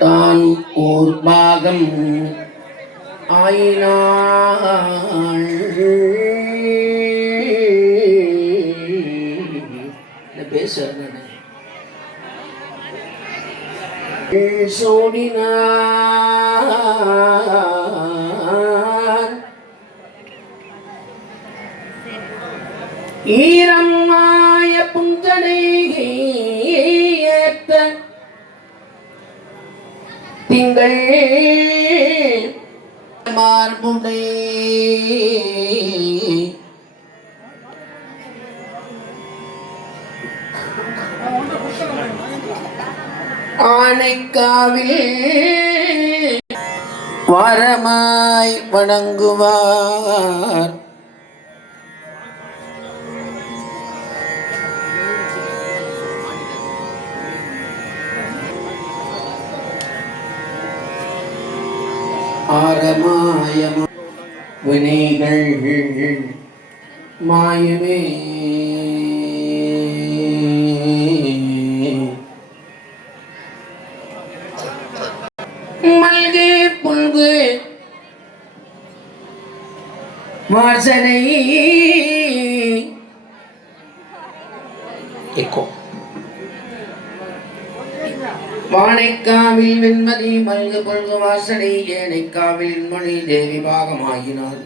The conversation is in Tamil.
தான் ஓர் பாகம் ஆயினாள். பேச சோடினார் ஈரம்மாய புங்கனை ஏத்த திங்கள் மார்புடை ஆனைக்காவில் வரமாய் வணங்குவார். ஆரமாய வினைகள் மாயமே மல்கே புல்கு வாசனை வானைக்காவில் வெண்மதி மல்கு புல்கு வாசனை ஏனைக்காவில் மணி தேவி பாகமாகினாள்.